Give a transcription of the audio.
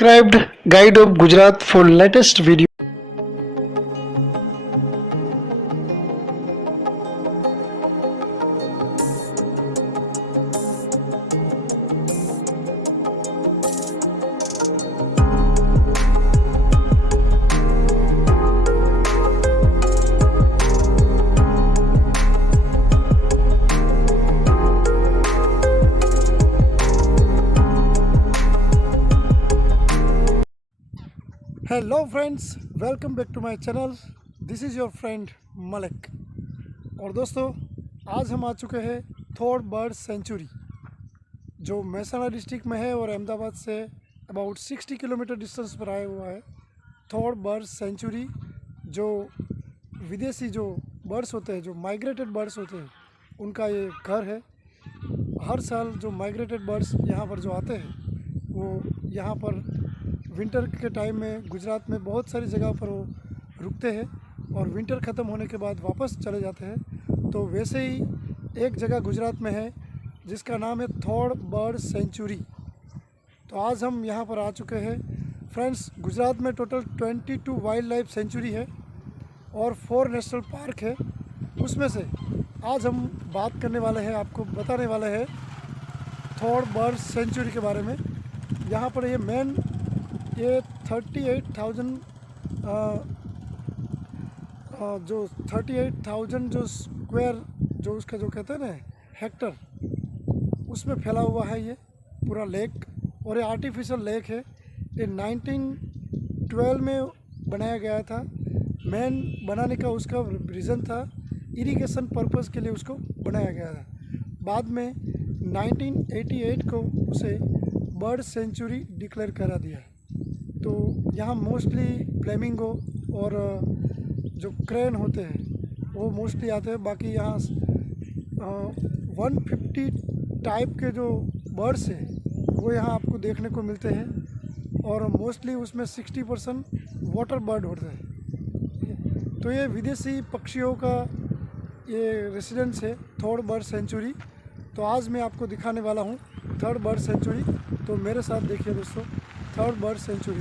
subscribed Guide of Gujarat for latest video. Hello friends, welcome back to my channel. This is your friend Malik. और दोस्तों, आज हम आ चुके हैं थोड़ बर्ड सेंचुरी, जो महसाणा डिस्ट्रिक्ट में है और Ahmedabad say about 60 kilometre distance पर आया हुआ है। थोड़ बर्ड सेंचुरी, जो विदेशी जो बर्ड्स होते हैं, जो माइग्रेटेड बर्ड्स होते हैं, उनका ये घर है। हर साल जो माइग्रेटेड बर्ड्स यहाँ पर जो आते हैं, वो यहाँ पर विंटर के टाइम में गुजरात में बहुत सारी जगह पर वो रुकते हैं और विंटर ख़त्म होने के बाद वापस चले जाते हैं। तो वैसे ही एक जगह गुजरात में है जिसका नाम है थोड़ बर्ड सेंचुरी। तो आज हम यहाँ पर आ चुके हैं। फ्रेंड्स, गुजरात में टोटल 22 वाइल्ड लाइफ सेंचुरी है और 4 नेशनल पार्क है। उसमें से आज हम बात करने वाले हैं, आपको बताने वाले हैं थोड़ बर्ड सेंचुरी के बारे में। यहाँ पर ये 38,000 जो स्क्वायर, जो उसका जो कहते हैं ना हेक्टर, उसमें फैला हुआ है ये पूरा लेक। और ये आर्टिफिशियल लेक है। ये 1912 में बनाया गया था। मेन बनाने का उसका रीज़न था इरिगेशन पर्पस के लिए उसको बनाया गया था। बाद में 1988 को उसे बर्ड सेंचुरी डिक्लेयर करा दिया। तो यहाँ मोस्टली फ्लेमिंगो और जो क्रेन होते हैं वो मोस्टली आते हैं। बाकी यहाँ 150 टाइप के जो बर्ड्स हैं वो यहाँ आपको देखने को मिलते हैं और मोस्टली उसमें 60% वाटर बर्ड होते हैं। तो ये विदेशी पक्षियों का ये रेसिडेंस है थोड़ बर्ड सेंचुरी। तो आज मैं आपको दिखाने वाला हूँ थर्ड बर्ड सेंचुरी। तो मेरे साथ देखिए दोस्तों, थर्ड बर्ड सेंचुरी।